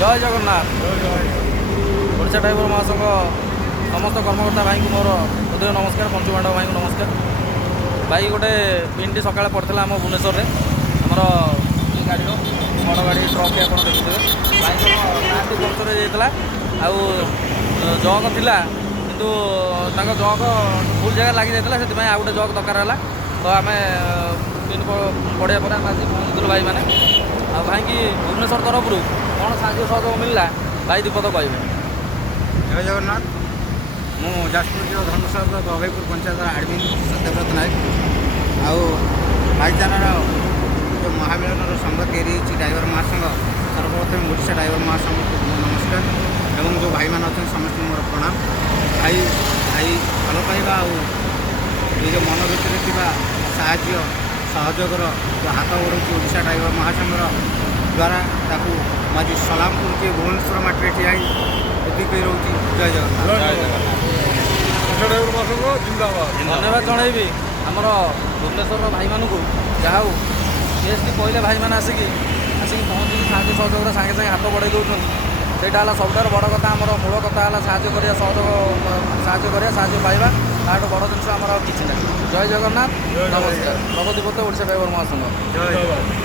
जय जगन्नाथ। ओडिशा ड्राइवर महासंघ समस्त कर्मकर्ता भाई को मोर हृदय नमस्कार। पंचुमांडव भाई को नमस्कार। भाई गोटे पिनटी सकाଳେ पड़ता आम भुवनेश्वर में आमर गाड़ी बड़ गाड़ी ट्रक आप देखुए भाई नाटी पंचर होता जग थिला किंतु जग भूल जगह लगी जाता से आ गए जग दरकार है तो आम पिन पड़ा पर आज पहुँचलु भाई मैंने भाई कि भुवनेश्वर तरफ कौन साहय सहयोग मिलला भाई दीपद कहे। जय जगन्नाथ। मु जाजपुर जिला धर्मशाला अभयपुर पंचायत आडमिन सत्यव्रत नायक आउ भाईचारार जो महामिलन संघ तैयारी ड्राइवर महासंघ सर्वप्रथम ओडिशा ड्राइवर महासंघ को नमस्कार एवं जो भाई मान अच्छा समस्त मोर प्रणाम। भाई भाई भल पाइबा ये जो मन भर साहाय्य सहयोगर जो हाथ बढ़ाऊँ ओडिशा ड्राइवर महासंघर द्वारा ताकू आज सलाम करुचे भुवनेश्वर माटी ठिया एतिक रोचे। जय जगन्नाथ। धन्यवाद जनइबी आमर भुवनेश्वर भाई मानू जहाँ एसटी कहले भाई मैंने आसिक पहुँचिक साहय सहयोग सागे सागे हाथ बढ़ाई दौरान सेटा सबुठार बड़ कथा आमर मूल कथा है साहय करा सहयोग करा साहय पाइबा ताठू बड़ जिन आमर किसी ना। जय जगन्नाथ। नमस्कार। प्रगतिपथ ओडिशा ड्राइवर महासंघ। जय।